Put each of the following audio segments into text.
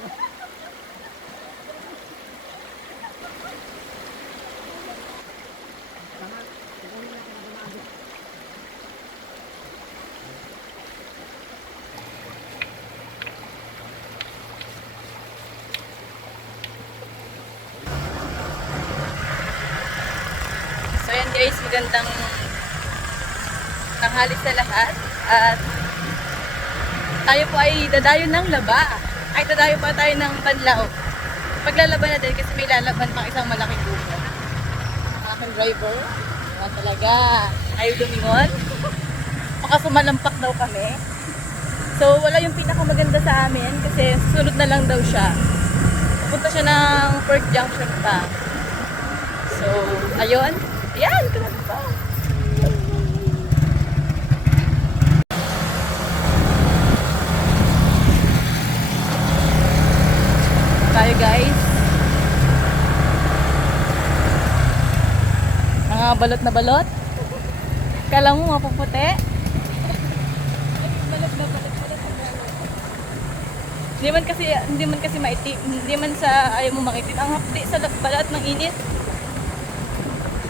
So yan guys, magandang tanghali sa lahat at tayo po ay dadayo ng laba. Ay dadayo pa tayo ng Panlao. Paglalaban natin kasi may lalaban pang isang malaking grupo. Ang aking driver, naman talaga, ayaw lumingon. Baka sumalampak daw kami. So wala yung pinakamaganda sa amin kasi sunod na lang daw siya. Pupunta siya ng Perth Junction pa. So, ayun. Ayan, grabe pa. Tayo guys. Mga balot na balot. Kala mo mapuputi. Balot na balot. Hindi man kasi maitim. Hindi man sa ayaw mo makitim. Ang hapdi sa balat ng init.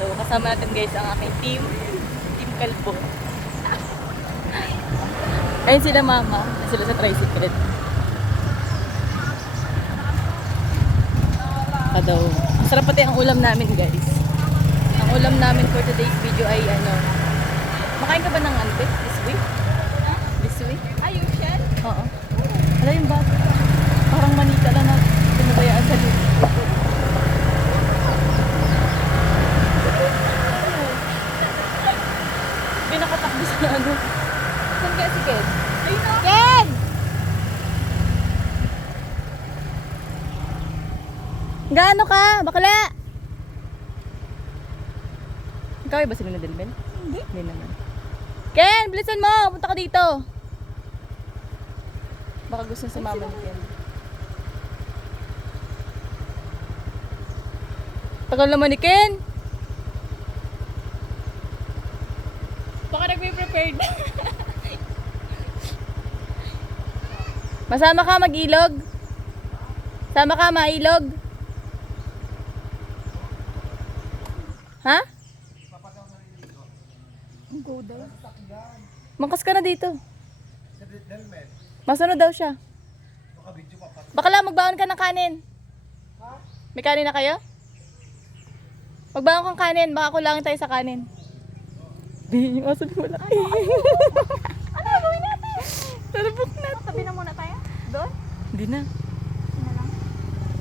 So, kasama natin guys ang aking team. Team Kalbo. Ayun sila mama. Sila sa tricycle. Kadaw. Ang sarap pati ang ulam namin guys. Ang ulam namin for today's video ay ano. Makain ka ba ng ano this week? This week? Ay, yung shell? Oo. Wala yung bata. Parang manita lang na pinubayaan sa lupa. Pinakatakbo sa ano. Saan kaya si Ken? Ayun na! Ken! Gaano ka? Bakla! Ikaw ay ba sila na Delben? Hindi naman. Ken! Bilisan mo! Punta ka dito! Baka gusto sa mama ni Ken. Tagal naman ni Ken! Baka nagme-prepared. Masama ka mag-ilog? Sama ka mailog? Ha? Go daw. Mangkas ka na dito. Masunod daw siya. Bakla, magbaon ka ng kanin. May kanin na kayo? Magbaon kang kanin, baka kulangin tayo sa kanin. Di, yung aso di wala. Ano gagawin natin? Tarabok na. Tabi na muna tayo. Doon? Hindi na. Sino lang?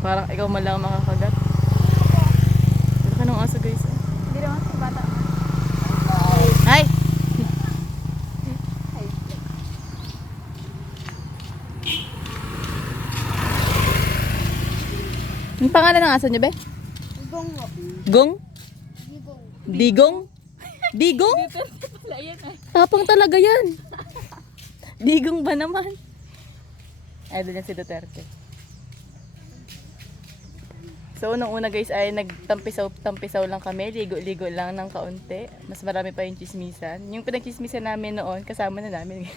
Parang ikaw man lang makakagat. Wala ka ng aso guys. Hindi naman si bata. Ay! Ay. Ang pangalan ng aso niyo, be? Gongo. Gong? Gigong. Digong? Digong? Dito pala yan ay. Tapang talaga yan. Digong ba naman? Ay, doon yan si Duterte. So, unang una guys ay nagtampisaw lang kami. Ligo-ligo lang ng kaunti. Mas marami pa yung chismisan. Yung pinag-chismisan namin noon, kasama na namin.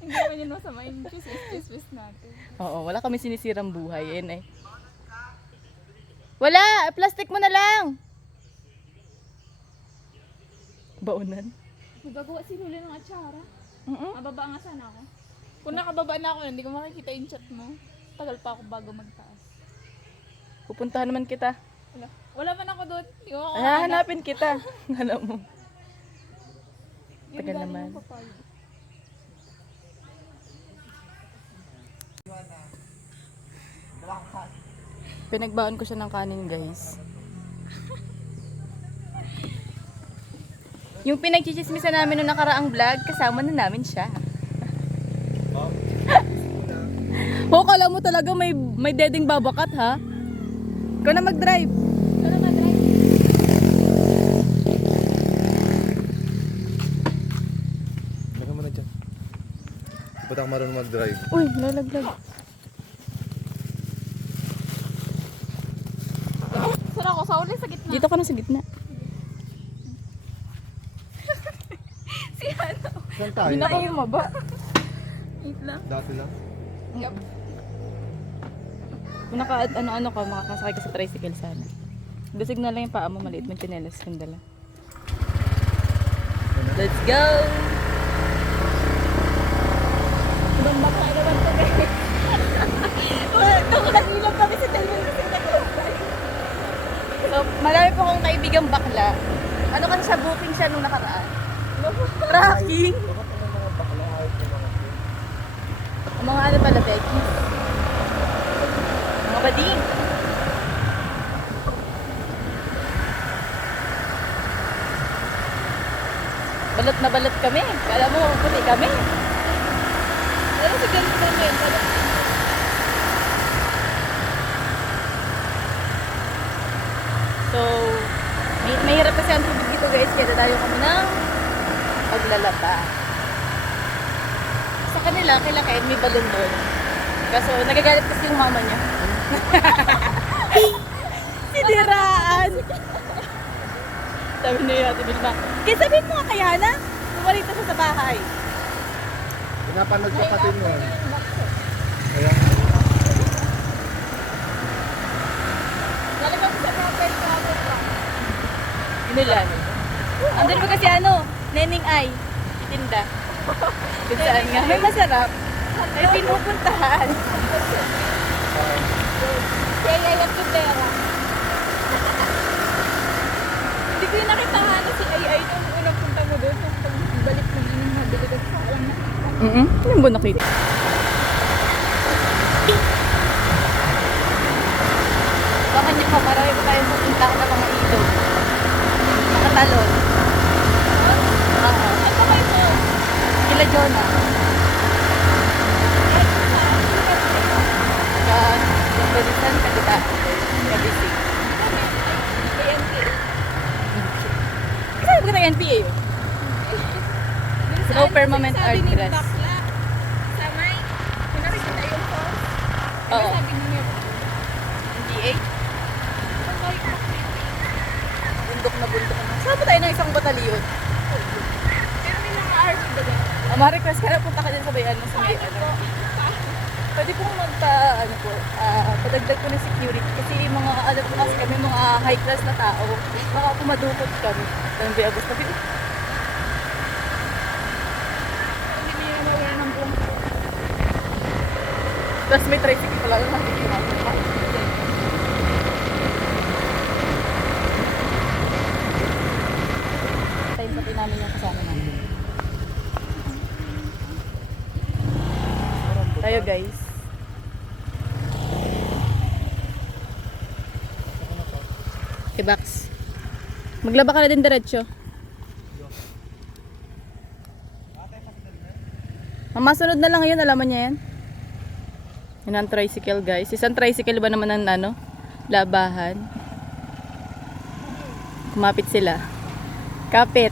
Hindi naman yun masama yung chismis natin. Oo, wala kami sinisirang buhay. Yan ay. Wala! Plastic mo na lang! Baunan. Magagawa si Lula ng atsara. Mm-mm. Mababa nga sana ako. Kung nakababa na ako, hindi ko makikita yung chat mo. Tagal pa ako bago magtaas. Pupuntahan naman kita. Wala man ako doon. Hindi ko ako Ay, hanapin kita. Alam mo. Yung tagal galing naman. yung papaya. Pinagbaon ko siya ng kanin, guys. Yung pinagchichismisan namin nung nakaraang vlog, kasama na namin siya. Kala mo talaga may dedeng babakat, ha? Ikaw na mag-drive. Ikaw na mag-drive. Baka mo na dyan. Di ba't ako marunong mag-drive? Uy, lalaglag. Saan ako? Sa uli, sa gitna. Dito ka na sa gitna. Si ano? Saan tayo? Hindi na kayo maba. Wait lang. Dati lang. Yup. Kung ano ka, makakasakay ka sa tricycle sana. Gasig na lang yung paa mo, maliit mong tsinelas yung dala. Let's go! Ibang baka naman to guys. Nakulat nilang kami sa dalawa kasi nag-ubay. So, marami po akong kaibigang bakla. Ano kasi siya, booking siya nung nakaraan. Tracking! Ang mga ano pala, Becky? Mga bading! Balot na balot kami. Kala mo, puti kami. Pero si ganito namin. So, mahirap kasi ang tubig dito guys, kaya tayo kami ng paglalaba. Sa kanila, kay Lakain, may balon doon. Kaso, nagagalit kasi yung mama niya. Siniraan! Sabi niya yung Ate Vilma, kaya sabihin mo nga kay Hana, pumalita siya sa bahay. Pinapanood ko pati mo. Kaya, Lalagyan ko sa proper pa. Inulan. Andun ba kasi Neneng Ay, itinda. Kung saan nga, may masarap. May pinupuntahan. Kaya yayap ko pera. Hindi ko yung nakitahan na si Ay nung unang punta mo doon. Nung pagbalik mo yun, nabili ka sa alam na. Ano ba nakita? Baka niya pa, marami pa tayong pupunta na mga ilog. Nakatalon. Oo. Ito kayo po. Kila Jonah. Yung Balisan, Kalita. Kabisi. PNP. Kasi ba ka NPA yun? Slow permanent art grass. Bakla. Sa may, kung nakikita yung post, Oo. sabi niya, NPA? okay, Bundok na. Saan ba tayo ng isang batalyon? pero may mga army doon. Ma-request ka na punta ka dyan sa bayan mo sa may Pwede pong padagdag ko ng security kasi yung mga alam ko kasi kami mga high class na tao. Baka pumadukot kami. Ang biya gusto ko. Hindi niya mawala ng buong Tapos may tricycle pala lang nakikita. Time pati namin yung kasama namin. Tayo guys. Ibax. Maglaba ka na din diretso. Mamasunod na lang ngayon, alam mo niya yan. Yan ang tricycle guys. Isang tricycle ba naman ang labahan? Kumapit sila. Kapit.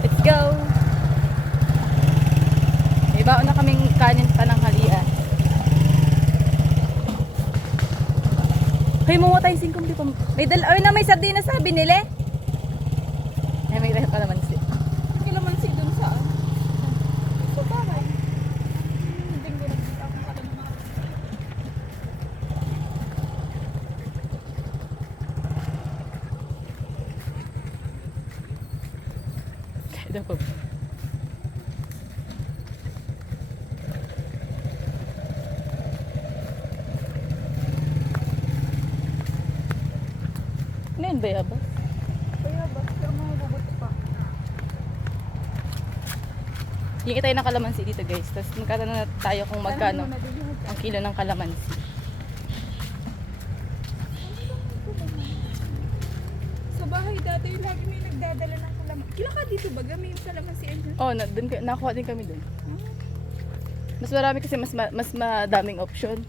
Let's go! May baon na kaming kanin pa ng halian. Kaya mo tayo 5 di pa. May sardinas sabi nila. Ay, may rehat pa naman si. kalamansi doon sa sa bahay. Hindi ko nakita ako sa kanila. Kaya pa. Ano yun, bayabas? Kaya ba? Kaya mga bubuti pa. Hingi tayo ng kalamansi dito guys. Tapos magkano na tayo kung magkano ang kilo ng kalamansi. Sa bahay dati, lagi may nagdadala ng kalamansi. Kila ka dito ba? May kalamansi andyan. Oh, nakuha din kami dun. Mas marami kasi mas madaming option.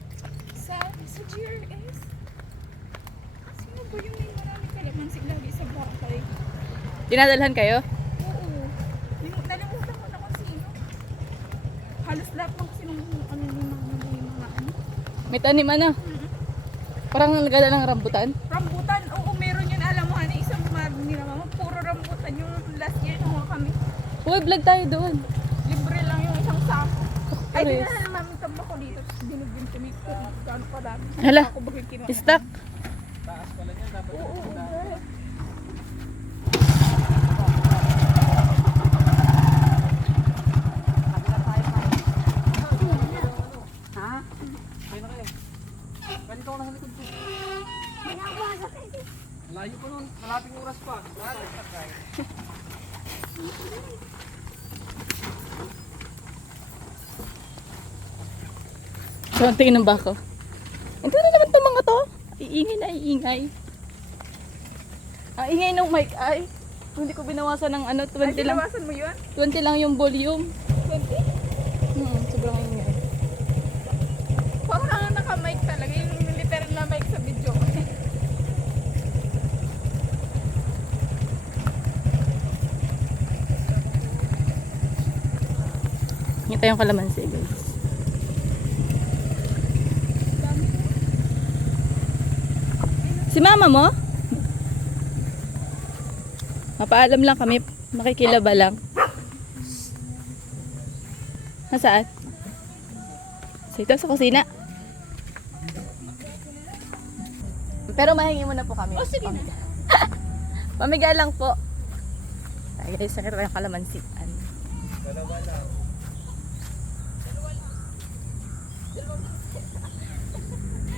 Sa GRS? Sino ba yung may marami kalamansi lagi sa bahay? Dinadalhan kayo? Oo. Nalimutan ko na kung sino. Halos lahat ng kasi nung ano yung mga ano. May tanim ano? Parang nagdala ng rambutan. Rambutan, oo meron yun. Alam mo, ano, isang marami na mama. Puro rambutan yung last year nung kami. Uy, vlog tayo doon. Libre lang yung isang sako. Ay, Pares. dinala na namin tamba ko dito. Tapos binubin kami kung gaano kadami. Hala. Ako bagay kinuha. Stuck. Oo, oo. Layo pa nun, malating oras pa. So, ang tingin ng bako. Ito na naman itong mga to. Iingay na iingay. Ang ingay ng mic ay hindi ko binawasan ng ano, 20 Ay, lang. binawasan mo yun? 20 lang yung volume. 20? Sobrang ingay. Parang nga naka-mic talaga. Yung literal na mic sa video. Ngita yung kalamansi, guys. Si mama mo? Mapaalam lang kami. Makikilaba lang. Nasaan? So ito sa kusina. Pero mahingi muna po kami. Oh, sige na. Pamiga lang po. Ay, guys, sakit yung kalamansi.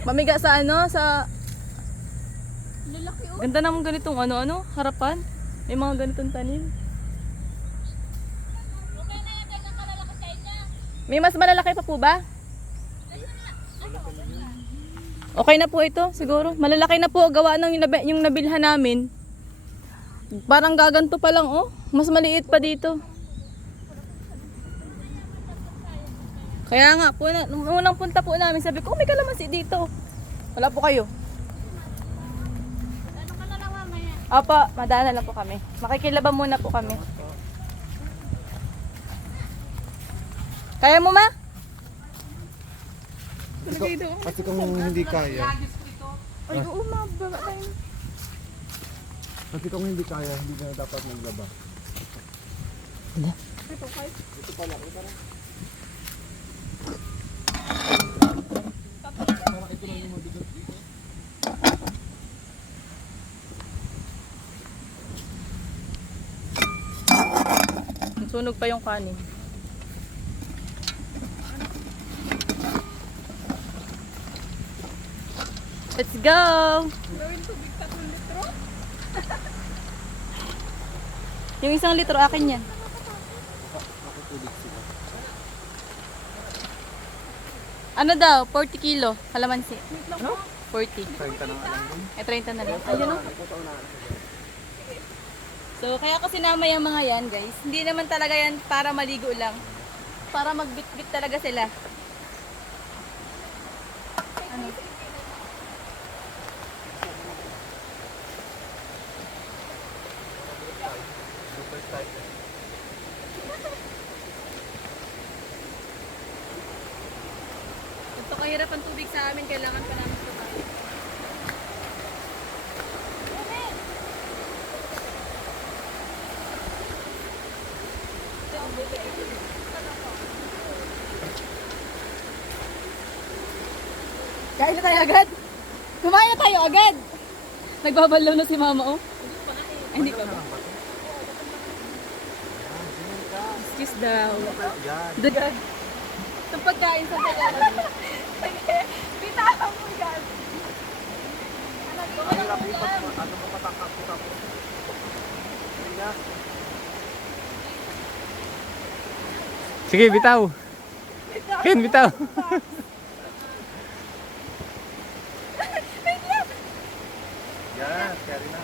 Mamiga sa ano? Sa... Lalaki oh. Ganda naman ganitong ano-ano, harapan. May mga ganitong tanim. May mas malalaki pa po ba? Okay na po ito, siguro. Malalaki na po gawa ng yung nabilhan namin. Parang gaganto pa lang, oh. Mas maliit pa dito. Kaya nga po, nung unang punta po namin, sabi ko, oh, may kalamansi dito. Wala po kayo. Apa, madana lang po kami. Makikilaba muna po kami. Kaya mo, ma? Talagay doon. Kasi kung hindi kaya, Ay, oo, mababa tayo. kasi kung hindi kaya, hindi na dapat maglaba. Ito, guys. Sunog pa yung kanin. Let's go! Gawin tubig 3 litro. Yung 1 litro akin yan. Ano daw? 40 kilo. Kalamansi. Ano? 40. 30 na nga lang dun. Eh, 30 na lang. Ayun o. So, kaya ko sinama yung mga yan, guys. Hindi naman talaga yan para maligo lang. Para magbit-bit talaga sila. Ano? Ito kahirap ang tubig sa amin. Kailangan pa namin kumain. Kain na tayo agad. Kumain na tayo agad. Nagbabalaw na si mama, oh. Ay, hindi pa ba? Excuse daw. Dagag. Itong pagkain sa tayo. Bitahan mo yan. Sige, bitaw. Ken, bitaw. Yan, carry na.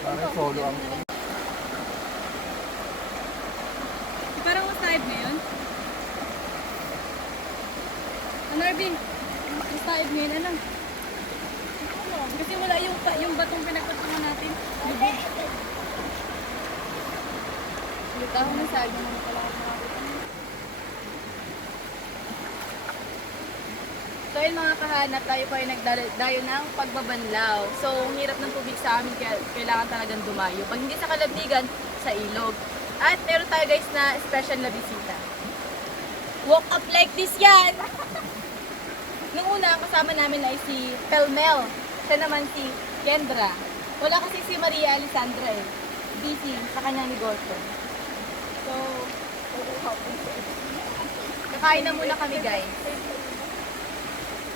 Parang solo ang... Parang mas taib ngayon. Ano, Arvin? Mas taib ngayon, ano? Kasi wala yung batong pinagpatungan natin. Dahon ng saging naman pala ako nakakita. So yun mga kahanap, tayo po ay nagdayo ng pagbabanlaw. So ang hirap ng tubig sa amin kaya kailangan talagang dumayo. Pag hindi sa Kalabnigan, sa ilog. At meron tayo guys na special na bisita. Walk up like this yan! Nung una, kasama namin ay si Pelmel. Siya naman si Kendra. Wala kasi si Maria Alessandra eh. Busy sa kanyang negosyo. So, kakain na muna kami guys.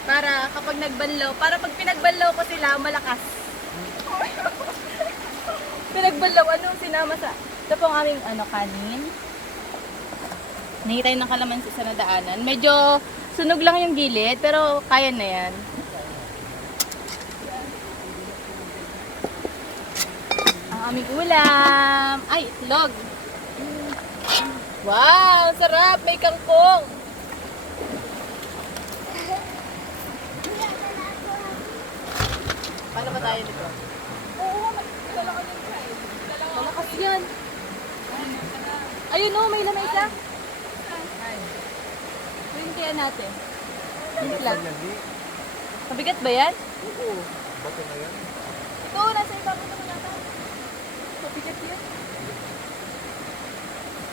Para kapag nagbanlaw, para pag pinagbanlaw ko sila, malakas. Pinagbanlaw, anong sinama sa... Ito po ang aming kanin. Nahitay ng kalamansi sa nadaanan. Medyo sunog lang yung gilid, pero kaya na yan. Ang aming ulam. Ay, itlog. Wow, sarap. May kangkong. Paano ba tayo dito? Oo, magdala ka ng guys. Malakas yan. Ayun o, may lamay isa. Ayun kaya natin. Wait lang. Mabigat ba yan? Oo. Bato na yan. Ito, nasa ibang ito na natin. Mabigat yan.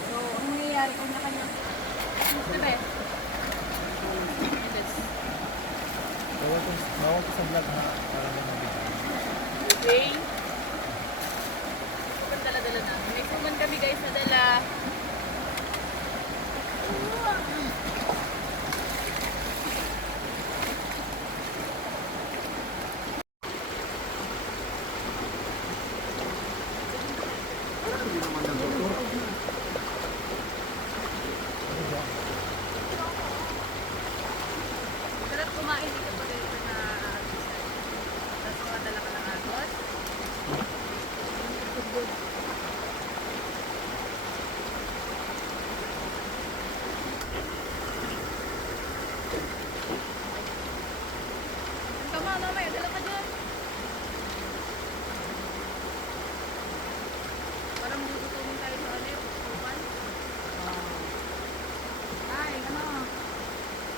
So, ang nangyayari, kanya-kanya. Sabi. Bawal ko sa vlog ha. Para may mabigay. Okay. Sobrang dala-dala na. May suman kami guys na dala. Sarap kumain dito pag ito na tapos makadala ka ng agos. Tama, mamaya, dala ka dyan. Parang gugutumin tayo sa alip. Tupan. Ay, ano?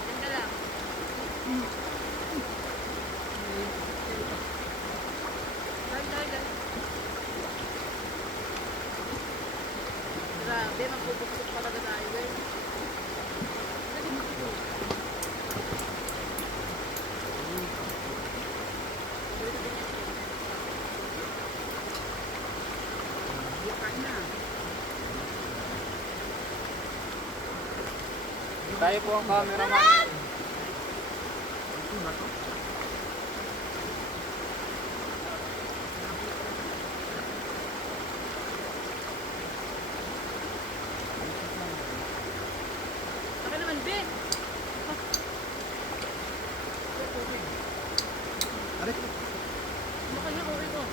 Yan ka lang. Dahil. Grabe, magbubuksok talaga tayo guys. Tayo po ang cameraman. Baka naman, Ben. Aray ko. Baka niya, okay ko.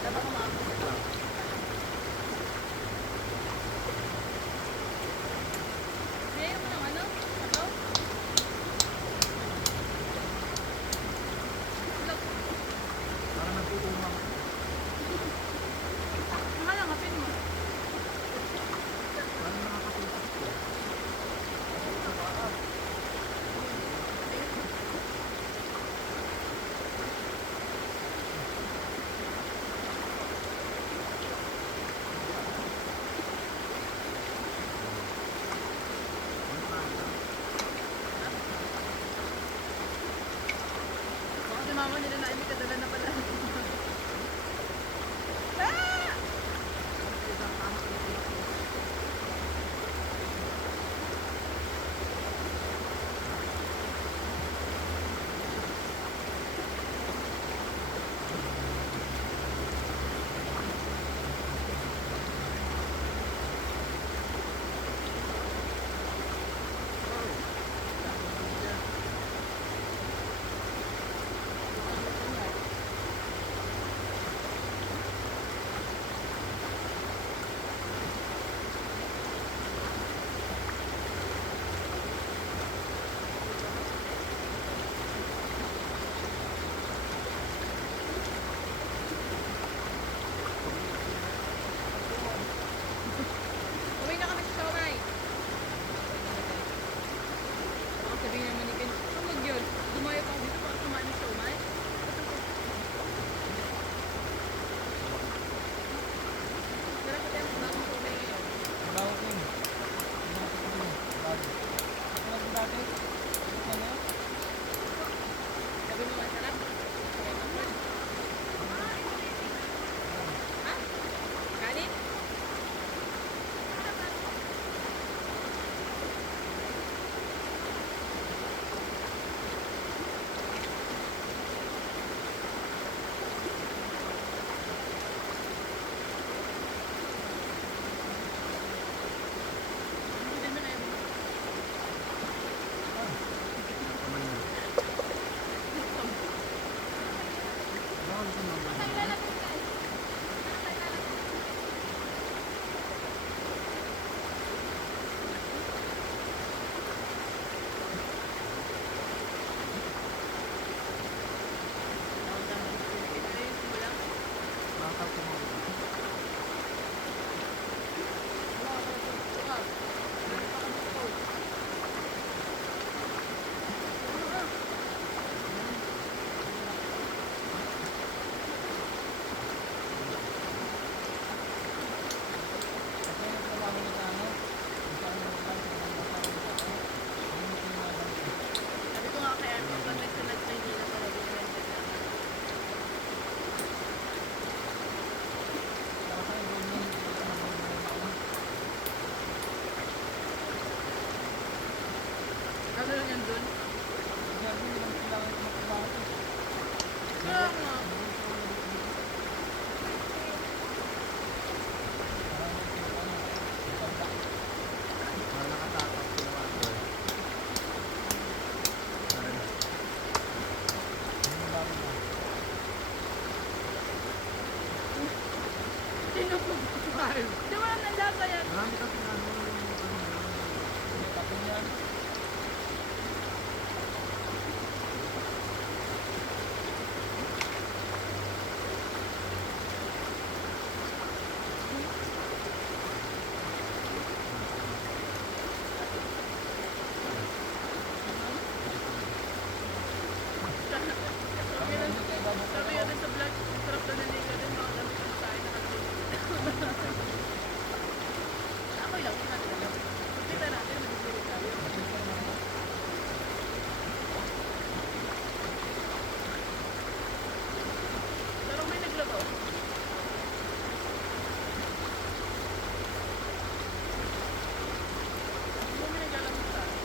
Dapat kumapos ito. Kaya mo ng ano? Sabaw? Para nag-uumang. Mga lang, apin mo. Para nakakatutok ko. Baka si mama nila na kadala na pala. lang yan dun. Kaya nga. Nakatakas ko naman. Sino po? Di ba nang lasa yan? Marami kasi ano yung yan. Sabi yun sa vlog, sarap na naliga din mga gamit ko sa akin ako lang, kita natin, nag-video tayo. Pero may naglabaw. Hindi may naglalabas sa akin.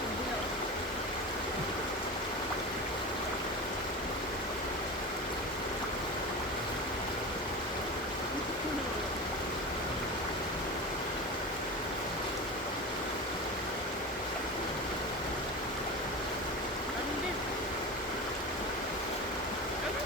Hindi ako. Anong din? Ano?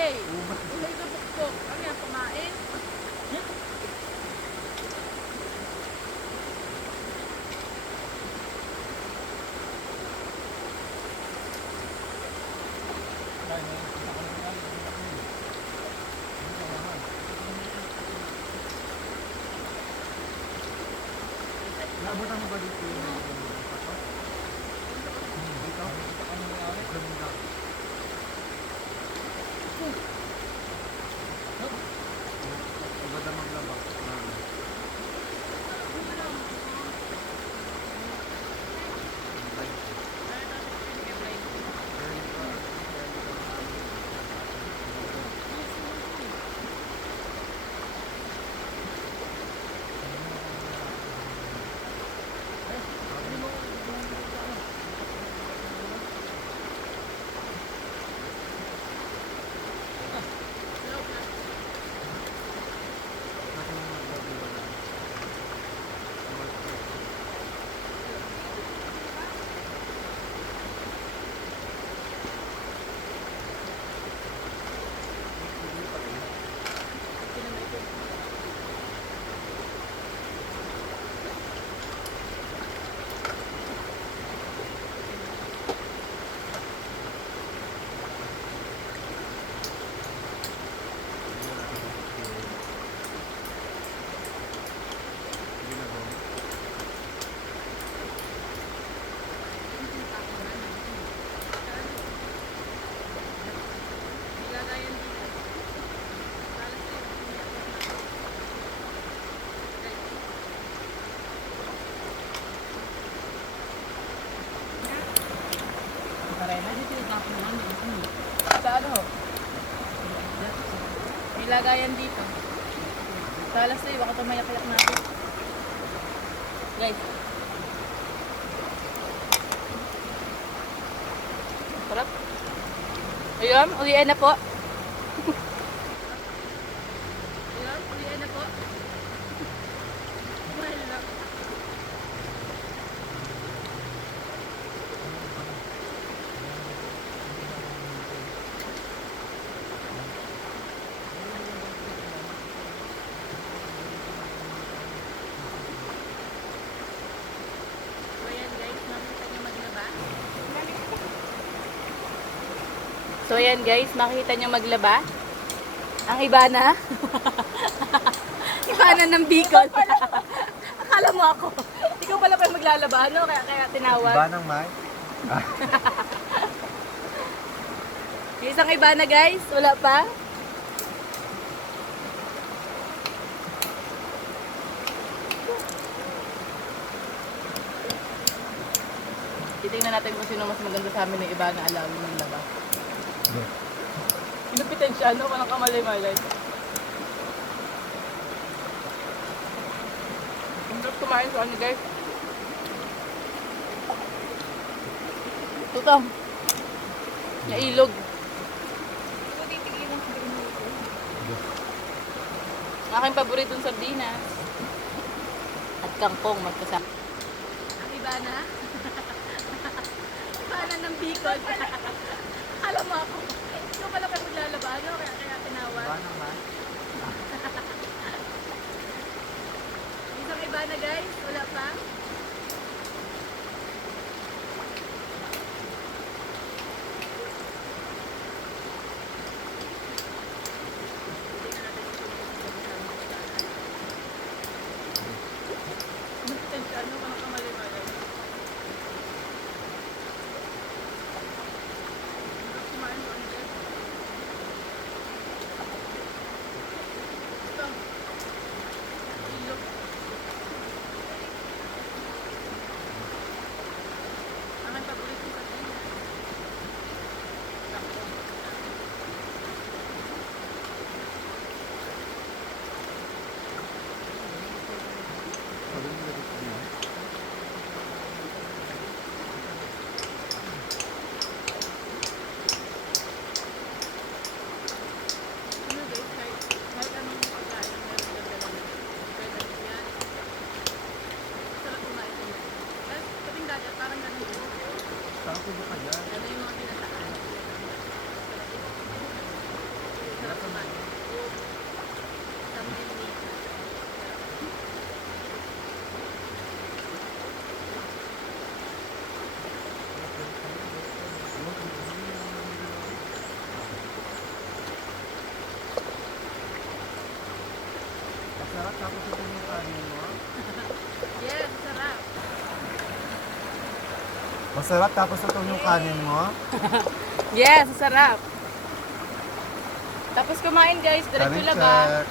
Ulay sa bukbok. Ano yan, kumain? Nabutan mo ba dito yung dito? Maganda maglabas. lagayan dito. Talas na baka tumayak-yak natin. Guys. Sarap. Ayun, uwian na po. Ayun, uwian na po. Kumain lang. So ayan guys, makikita nyo maglaba. Ang iba na. Iba na ng Bicol. Akala mo ako. Ikaw pala pa yung maglalaba, ano? Kaya tinawag. Iba ng may? Yung isang iba na guys, wala pa. Titingnan natin kung sino mas maganda sa amin ng iba na alawi ng laba. Inupitan siya, no? Walang kamalay-malay. Ang sarap kumain sa ano, guys. Ito. Nailog. Ito titigilan ko din dito. Aking paboritong sardinas. At kangkong magkasama. Ang iba na? Iba na ng Bicol. Alam mo ako. Ikaw pala kayo maglalaba, no? Kaya tinawag. Iba ng may? Isang iba na guys, wala pa. Ano ka nakamalay-malay? Kumain ko ano guys? Ito. Ilog. Ang aking paborito sa kanya. Ano guys, kahit anong pagkain ang meron ng dalaman. Pwede din yan. Sarap kumain ko yan. Tapos kaping dagat, parang ganun yun. Saan ko ba kaya? Ano yung mga tinataan? Sarap kumain. Thumbnail ni. Masarap tapos ito yung kanin mo. Yes, sarap. Masarap tapos ito yung kanin mo. Yes, sarap. Tapos kumain guys, diretso laba.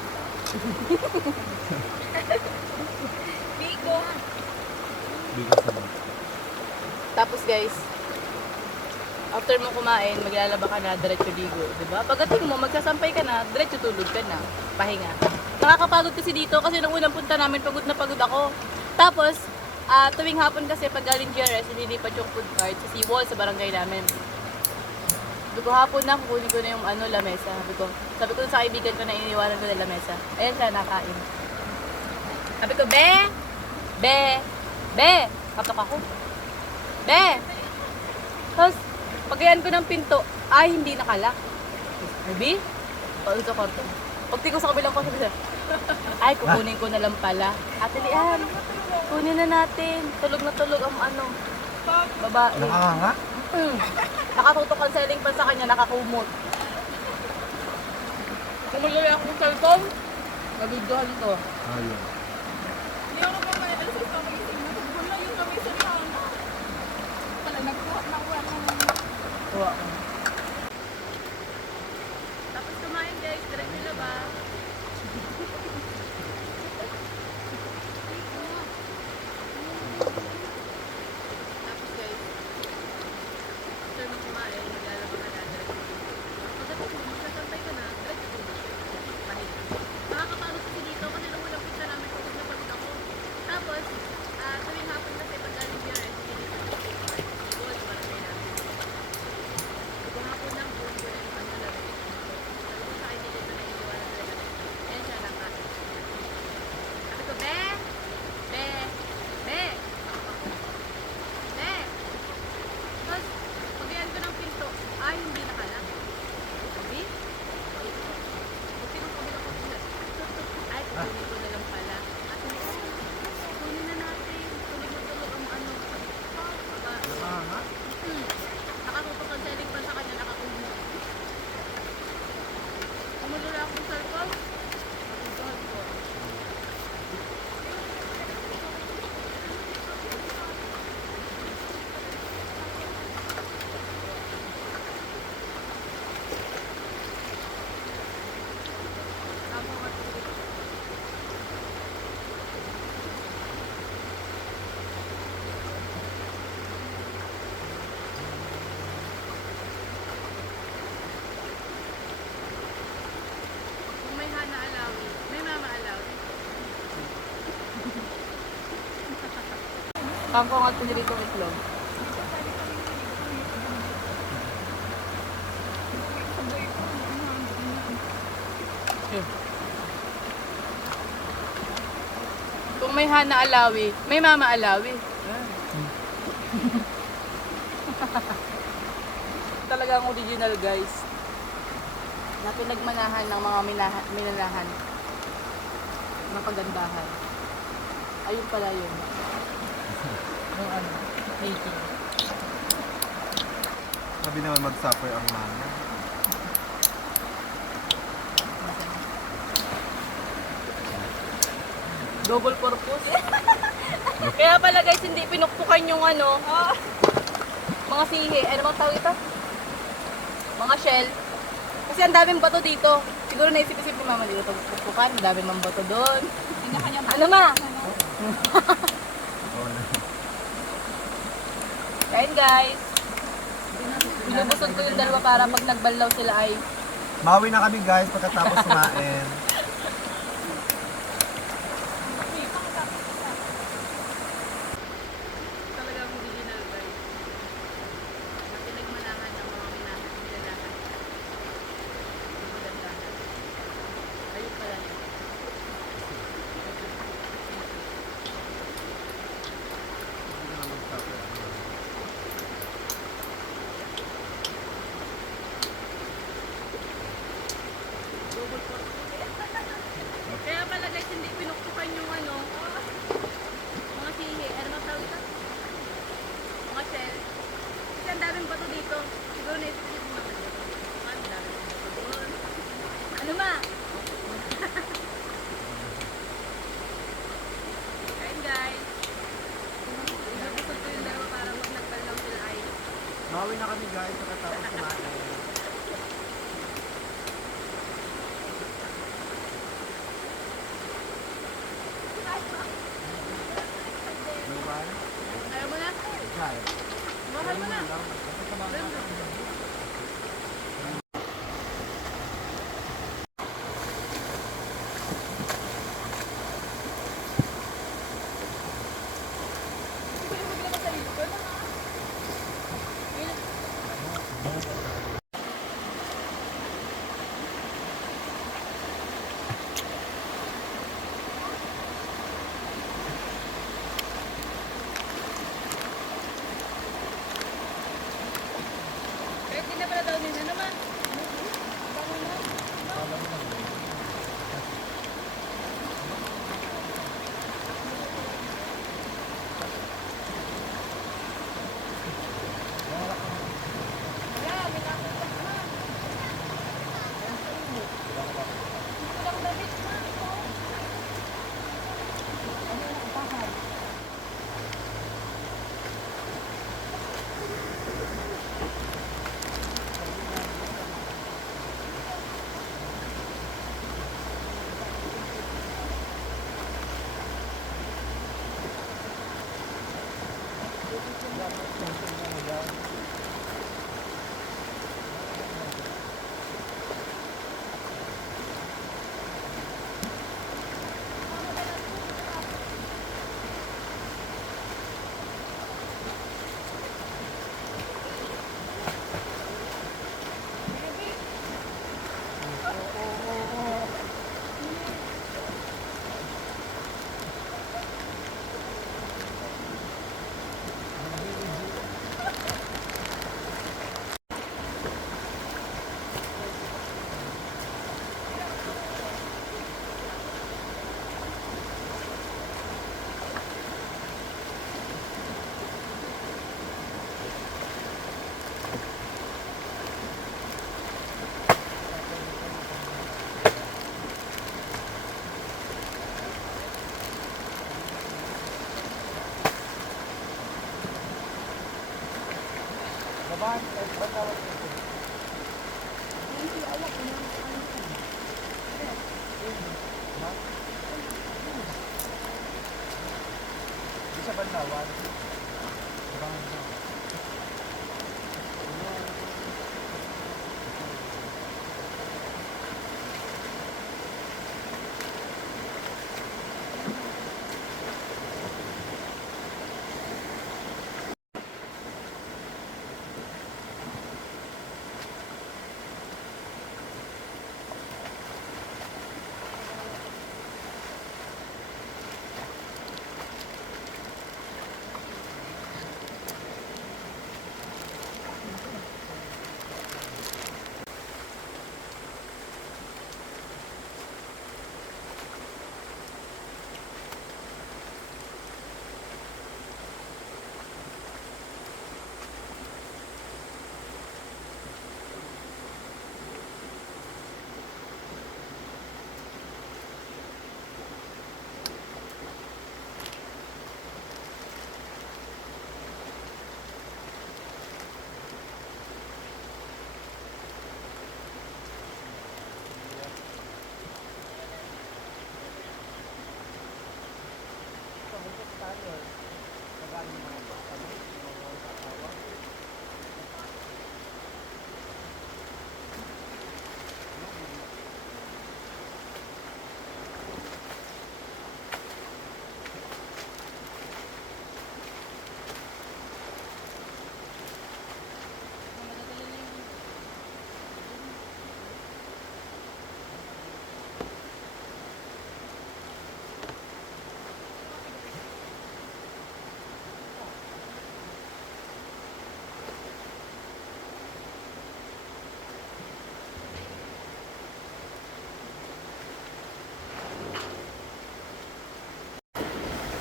Bigo. Bigas naman. Tapos guys, after mo kumain, maglalaba ka na, diretso ligo, di ba? Pagdating mo, magsasampay ka na, diretso tulog ka na, pahinga. Nakakapagod kasi dito kasi nung unang punta namin, pagod na pagod ako. Tapos, tuwing hapon kasi pag galing GRS, nililipat yung food cart sa seawall sa barangay namin. Sabi ko hapon na, kukunin ko na yung lamesa. Sabi ko sa kaibigan ko na iniwanan ko na lamesa. Ayan siya, nakain. Sabi ko, Be! Katok ako. Be! Tapos, pagayan ko ng pinto, ay hindi nakalak. Sabi, paano sa kwarto? Pagti ko sa kabilang kwarto, ay kukunin ko na lang pala. Ate Lian, kunin na natin. Tulog na tulog ang babae. Nakakanga? Nakatutok ang selling pan sa kanya, nakakumot. Kumuloy akong cellphone, nabigyan ko. Ayun. Hindi ako pumayad sa pamagising na pagbuo na yung kami sa Rihanna. Pala nagkuha na uwan ng Kuha ko. Tapos kumain guys, direct nila ba? Tapos guys, after mo kumain, maglalaba ka na direct. Pagdating mo, magsasampay ka na, direct tulog. Kunin ko na lang pala. Kunin na natin. Kunin mo tulog ang ano. Baba. Nakahanga? Nakatutok ang selling pa sa kanya. Nakakuha. Kumulula akong cellphone. Nakatutok ko. Kung may Hana Alawi, may Mama Alawi. Kangkong at piniritong itlog. Kung may Hana Alawi, may Mama Alawi. Talagang original, guys. Na pinagmanahan ng mga minanahan ng kagandahan. Ayun pala yun. Yung ano, hating. Sabi naman mag-suffer ang mama. Double purpose. Kaya pala guys, hindi pinukpukan yung ano, mga sihi. Ano bang tawag ito? Mga shell. Kasi ang daming bato dito. Siguro naisip-isip ni Mama dito pukpukan. Ang daming mang bato doon. Ano ma? Kain guys. Binubusog ko yung dalawa para pag nagbanlaw sila ay Mawi na kami guys pagkatapos kumain. talagang original guys. Na pinagmanahan ng mga minanahan. Ang magandahan. Ayun pala yun. Sabi naman mag-suffer ang mama. Kaya pala guys, hindi pinukpukan yung ano, mga sihi. Ano bang tawag ito? Mga shell. Kasi ang daming bato dito. Siguro naisip-isip mo naman dito. Ang daming bato doon. Ano ma? Kain guys. Binubusog ko yung dalawa para pag nagbanlaw sila ay Mawi na kami guys pagkatapos kumain. Luwan? ayaw mo na? Guys. Mahal mo na. Kahit di na pala daw nila naman. Banlawan.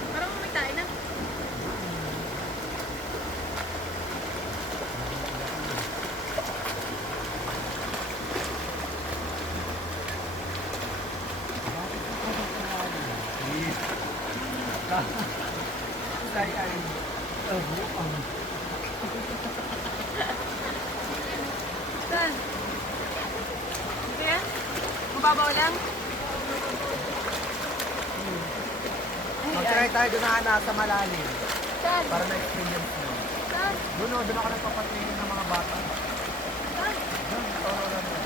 Parang may tayo na. Saan? Dito yan? Mababaw lang? Mag-try tayo doon na nasa malalim. Saan? Para na-experience mo. Saan? Doon o, doon ako nagpapatraining ng mga bata. Saan? Doon, sa Aurora na.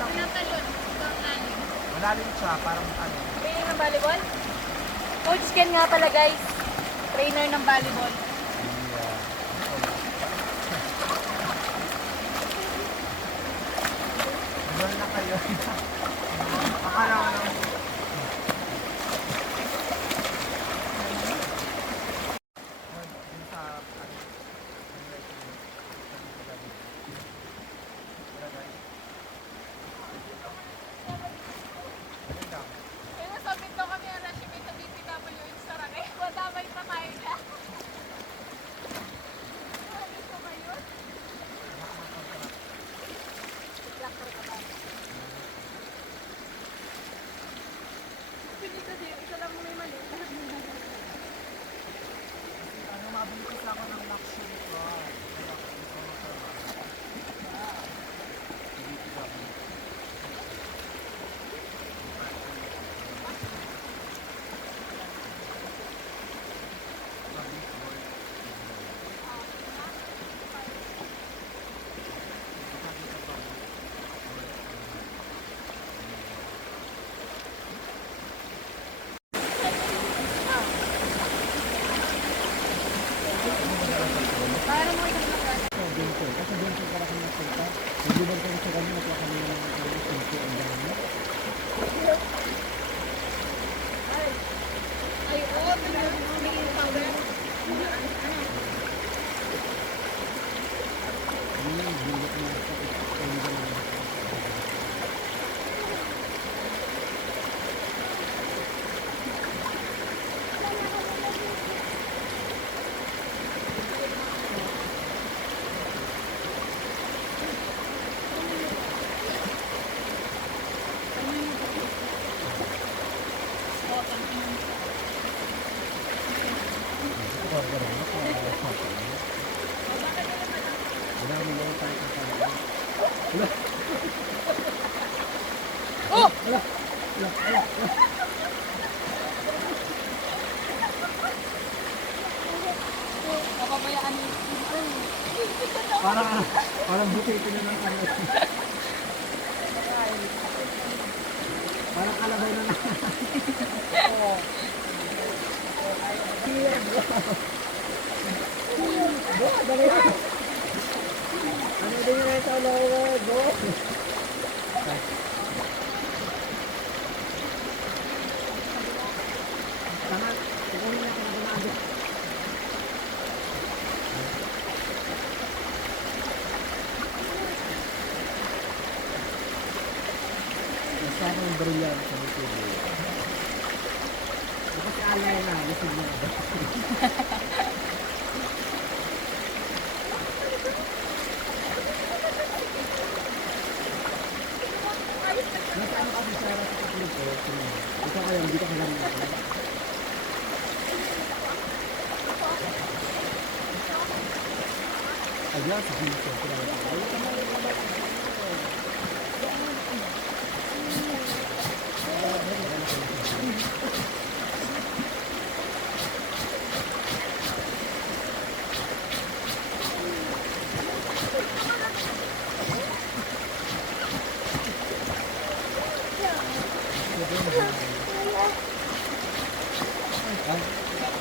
Pinatalon. Malalim siya, parang ano. Trainer ng volleyball? Coach Ken nga pala guys. Trainer ng volleyball. Doon na kayo. Akala ko lang. Doon sa, ano, Kaya nasabit daw kami ang resume sa DPWH sa Rangay. Madamay pa tayo na. Gusto ba yun? Pinita din, isa lang may mali. ano, mabili kasi ako ng luxury car. Para mo ito magkano? Ay, oo, may powder. kaya ano Parang bukitin na ng ano. Parang kalabaw na lang. Ano din yung nasa ulo ko, bro? Tama, kukunin natin ang gumado. Masyadong brilliant sa YouTube. Bukas si Alay na, gusto mo na ba? Nasaan ka sa Sarah sa kaklip ko? Ikaw kaya, hindi ka kailangan ako. Ayan, sa Gilson.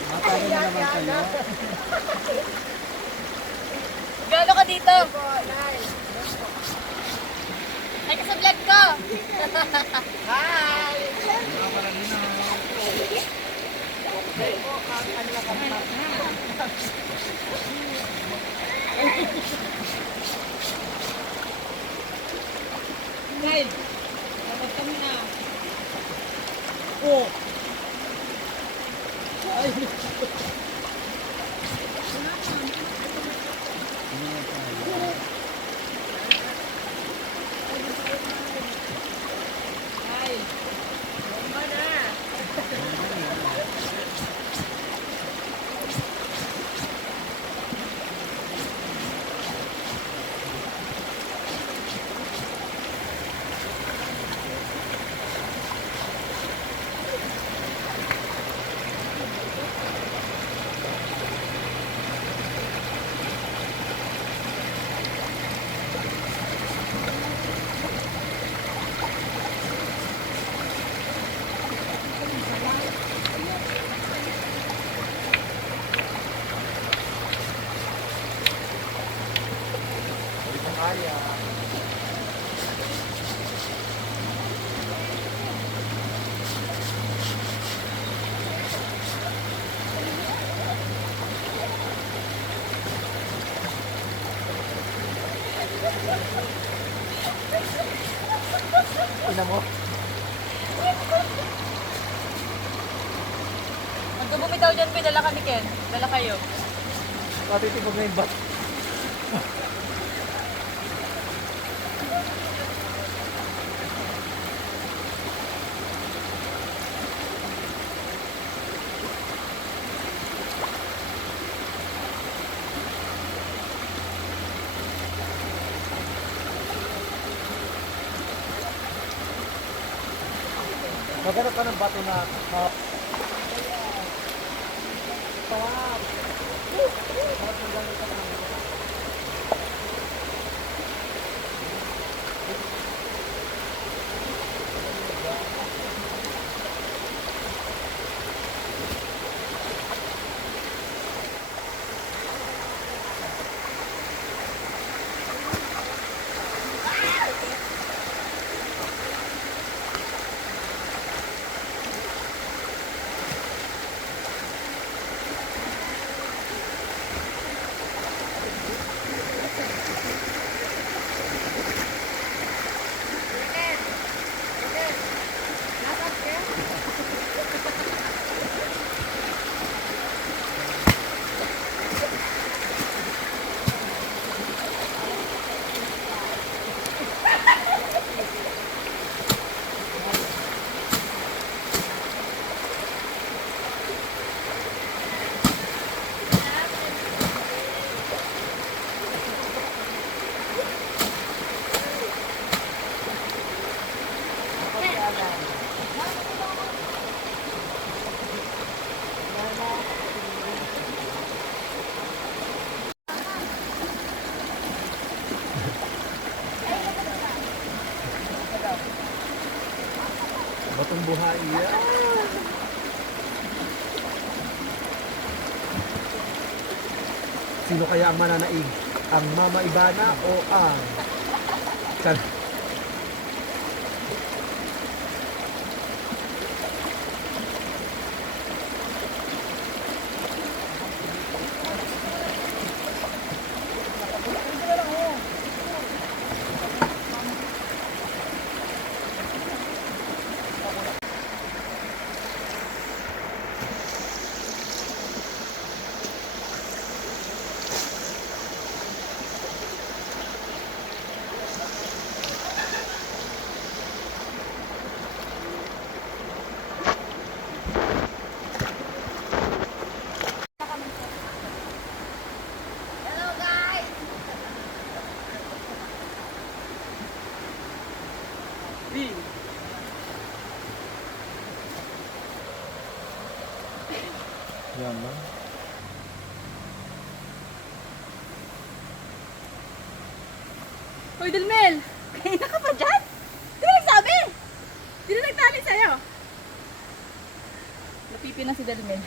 Matagal na naman kayo. Gano ka dito? Ay, ka sa vlog ko! Hi! Guys, dapat kami na. Oh! Ay! Ina mo? Pag bumitaw dyan, dala kami, Ken. Dala kayo. Matitibag na yung bat. Maghanap ka ng bato na Batong buhay yan. Sino kaya ang mananaig? Ang Mama Ibana o ang... Yan na. Hoy, Delmel! Kanina ka pa dyan? Di ba nagsabi? Di na nagtali sa'yo. Napipi na si Delmel.